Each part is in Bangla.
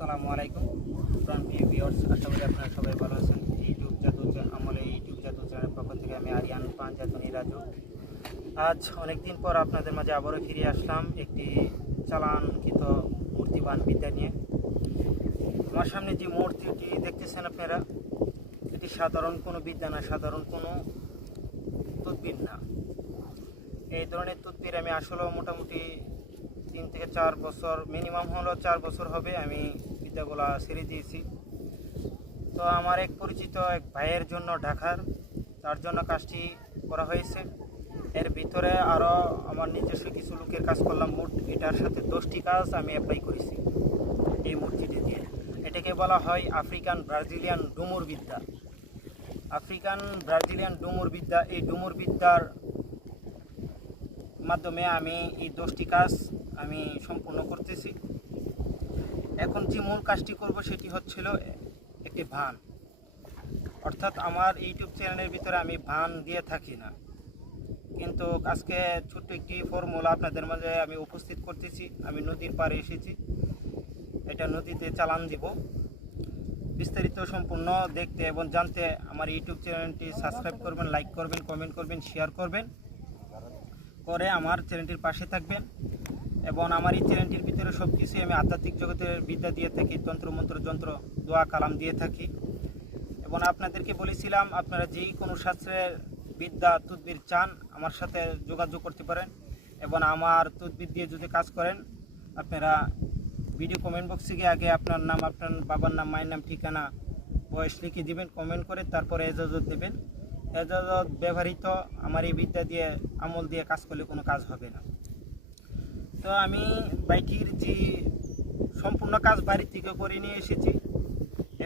আসসালামু আলাইকুম প্রিয় ভিউয়ার্স, আশা করি আপনারা সবাই ভালো আছেন। ইউটিউব জাদু চ্যানেলের পক্ষ থেকে আমি আরিয়ান পাঞ্জাতনি রাজু। আজ অনেকদিন পর আপনাদের মাঝে আবারও ফিরে আসলাম একটি চালানকৃত মূর্তিবান বিদ্যা নিয়ে। আমার সামনে যে মূর্তিটি দেখতেছেন আপনারা, এটি সাধারণ কোনো বিদ্যা না, সাধারণ কোনো তদবির না। এই ধরনের তদবির আমি আসলেও মোটামুটি 3 থেকে 4 বছর, মিনিমাম হলো 4 বছর হবে আমি বিদ্যাগুলা ছেড়ে দিয়েছি। তো আমার এক পরিচিত এক ভাইয়ের জন্য ঢাকার, তার জন্য কাজটি করা হয়েছে। এর ভিতরে আরও আমার নিজস্ব কিছু লোকের কাজ করলাম। মোট এটার সাথে 10টি কাজ আমি অ্যাপ্লাই করেছি এই মূর্তিটি দিয়ে। এটাকে বলা হয় আফ্রিকান ব্রাজিলিয়ান ডুমুর বিদ্যা। আফ্রিকান ব্রাজিলিয়ান ডুমুর বিদ্যা, এই ডুমুর বিদ্যার মাধ্যমে আমি এই 10টি কাজ আমি সম্পূর্ণ করতেছি। এখন যে মূল কাজটি করব সেটি হচ্ছিল একটি ভান, অর্থাৎ আমার ইউটিউব চ্যানেলের ভিতরে আমি ভান দিয়ে থাকি না, কিন্তু আজকে ছোট্ট একটি ফর্মুলা আপনাদের মাঝে আমি উপস্থিত করতেছি। আমি নদীর পাড়ে এসেছি, এটা নদীতে চালান দিব। বিস্তারিত সম্পূর্ণ দেখতে এবং জানতে আমার ইউটিউব চ্যানেলটি সাবস্ক্রাইব করবেন, লাইক করবেন, কমেন্ট করবেন, শেয়ার করবেন, করে আমার চ্যানেলটির পাশে থাকবেন। এবং আমার এই চ্যানেলটির ভিতরে সব কিছুই আমি আধ্যাত্মিক জগতের বিদ্যা দিয়ে থাকি, তন্ত্রমন্ত্র যন্ত্র দোয়া কালাম দিয়ে থাকি। এবং আপনাদেরকে বলেছিলাম আপনারা যেই কোনো শাস্ত্রের বিদ্যা তদবির চান আমার সাথে যোগাযোগ করতে পারেন। এবং আমার তদবির দিয়ে যদি কাজ করেন, আপনারা ভিডিও কমেন্ট বক্সে গিয়ে আগে আপনার নাম, আপনার বাবার নাম, মায়ের নাম, ঠিকানা, বয়স লিখে দিবেন কমেন্ট করে, তারপরে এজাজত দেবেন। এজাজত ব্যবহৃত আমার এই বিদ্যা দিয়ে আমল দিয়ে কাজ করলে কোনো কাজ হবে না। তো আমি বাইটির যে সম্পূর্ণ কাজ বাড়ি থেকে করে নিয়ে এসেছি।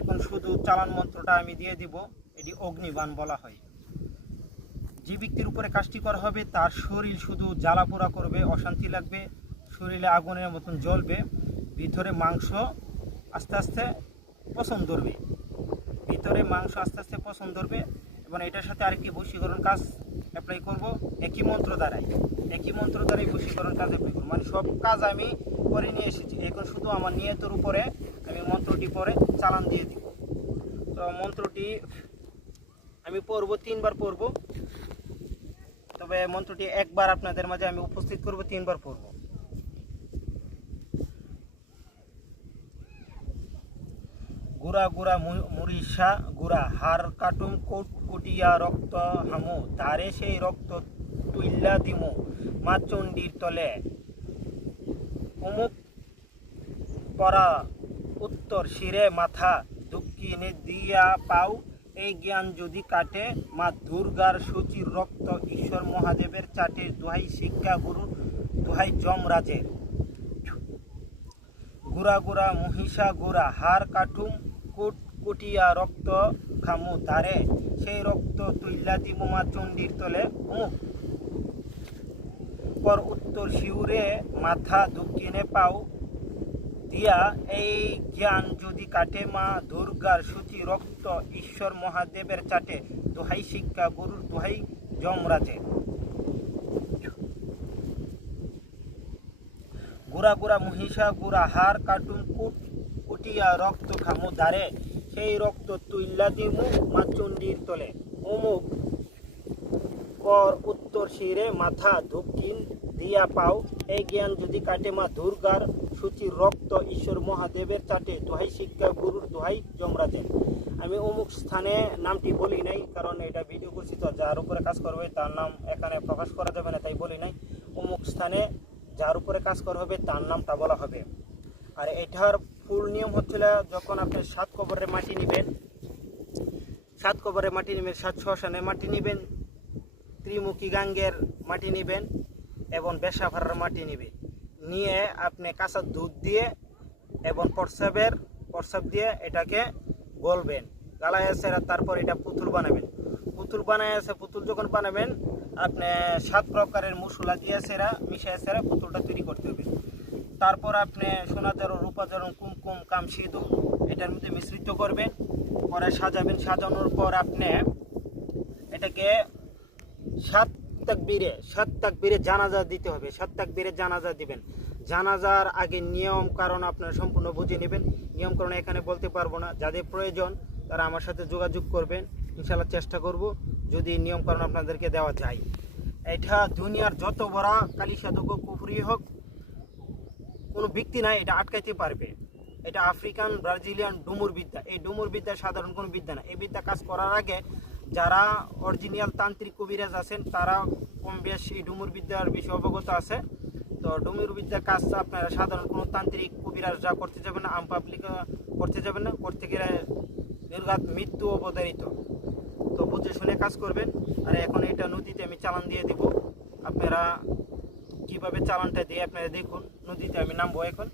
এখন শুধু চালান মন্ত্রটা আমি দিয়ে দিব। এটি অগ্নিবাণ বলা হয়। যে ব্যক্তির উপরে কাজটি করা হবে তার শরীর শুধু জ্বালা পোড়া করবে, অশান্তি লাগবে, শরীরে আগুনের মতন জ্বলবে, ভিতরে মাংস আস্তে আস্তে পছন্দ ধরবে, ভিতরে মাংস আস্তে আস্তে পছন্দ ধরবে। এবং এটার সাথে আরেকটি বশীকরণ কাজ অ্যাপ্লাই করব একই মন্ত্র দ্বারাই বশীকরণ কাজ অ্যাপ্লাই করব। মানে সব কাজ আমি করে নিয়ে এসেছি। এখন শুধু আমার নিয়তের উপরে আমি মন্ত্রটি পরে চালান দিয়ে দিব। তো মন্ত্রটি আমি পড়ব, 3 বার পড়ব, তবে মন্ত্রটি একবার আপনাদের মাঝে আমি উপস্থিত করব, 3 বার পড়ব। গুড়া গুড়া মুরিষা গুড়া, হার কাটুম কোট কুটিয়া রক্ত হামু, তারে সেই রক্ত তুইল্লা দিমু মা চণ্ডীর তলে, অমুক পরা উত্তর শিরে মাথা দক্ষিণে দিয়া পাও, এই জ্ঞান যদি কাটে মা দুর্গার সূচির রক্ত ঈশ্বর মহাদেবের চাটে, দোহাই শিক্ষা গুরু, দোহাই যমরাজের। গুড়া গুড়া মহিষা গুড়া, হার কাঠুম কুট কুটিয়া রক্ত খামু, তারে সেই রক্ত তুইল্লা দিমু মা চণ্ডীর তলে, অমুক পর উত্তর শিউরে মাথা দক্ষিণে পাও দিয়া, এই জ্ঞান যদি কাটে মা দুর্গার সূচি রক্ত ঈশ্বর মহাদেবের চাটে, দোহাই শিক্ষা গুরুর, দোহাই যমরাজে। গুড়া গুড়া মহিষা গুড়া, হার কাটুম কুটিয়া রক্ত খামু, দ্বারে সেই রক্ত তুইল্লা দিমু মা চণ্ডীর তলে, অমুক কর উত্তর শিরে মাথা দক্ষিণ দিয়া পাও, এই জ্ঞান যদি কাটে মা দুর্গার সূচির রক্ত ঈশ্বর মহাদেবের চাটে, দোহাই শিক্ষা গুরুর, দোহাই যমরাজের। আমি অমুক স্থানে নামটি বলি নাই, কারণ এটা ভিডিও করছি, তো যার উপরে কাজ করবে তার নাম এখানে প্রকাশ করা যাবে না, তাই বলি নাই। অমুক স্থানে যার উপরে কাজ করা হবে তার নামটা বলা হবে। আর এটার ফুল নিয়ম হচ্ছিল, যখন আপনি 7 কবরের মাটি নেবেন, 7 কবরের মাটি নেবেন, 7 শ্মশানের মাটি নেবেন, ত্রিমুখী গাঙ্গের মাটি নেবেন এবং বেশাভাড়ার মাটি নেবে, নিয়ে আপনি কাঁচা দুধ দিয়ে এবং প্রস্রাব দিয়ে এটাকে গলবেন, গালায় আছে। তারপর এটা পুতুল বানাবেন। পুতুল যখন বানাবেন, আপনি 7 প্রকারের মশলা দিয়ে সেরা মিশিয়ে সেরা পুতুলটা তৈরি করতে হবে। তারপর আপনি সোনা জারণ, রূপা জারণ, কুমকুম, কাম, সিঁদুর এটার মধ্যে মিশ্রিত করবেন, পরে সাজাবেন। সাজানোর পর আপনি এটাকে 7 তাকবীরে জানাজা দিতে হবে। 7 তাকবীরে জানাজা দিবেন। জানাজার আগে নিয়ম কারণ আপনারা সম্পূর্ণ বুঝে নেবেন। নিয়ম কারণ এখানে বলতে পারবো না, যাদের প্রয়োজন তারা আমার সাথে যোগাযোগ করবেন, ইনশাল্লাহ চেষ্টা করব যদি নিয়ম কারণ আপনাদেরকে দেওয়া যায়। এটা দুনিয়ার যত বড় কালী সাধক হোক, কুফরি হোক, কোনো ব্যক্তি নাই এটা আটকাইতে পারবে। এটা আফ্রিকান ব্রাজিলিয়ান ডুমুর বিদ্যা। এই ডুমুর বিদ্যা সাধারণ কোনো বিদ্যা না। এই বিদ্যা কাজ করার আগে যারা অরিজিনাল তান্ত্রিক কবিরাজ আছেন তারা কম বেশ এই ডুমুর বিদ্যার বিষয়ে অবগত আছে। তো ডুমুর বিদ্যার কাজ আপনারা সাধারণ কোনো তান্ত্রিক কবিরাজরা করতে যাবেন না, আম পাবলিক করতে যাবেন না, করতে গেলে নির্ঘাত মৃত্যু অবধারিত। তো বুঝে শুনে কাজ করবেন। আর এখন এটা নদীতে আমি চালান দিয়ে দিব, আপনারা কীভাবে চালানটা দিয়ে আপনারা দেখুন। নদীতে আমি নামবো এখন।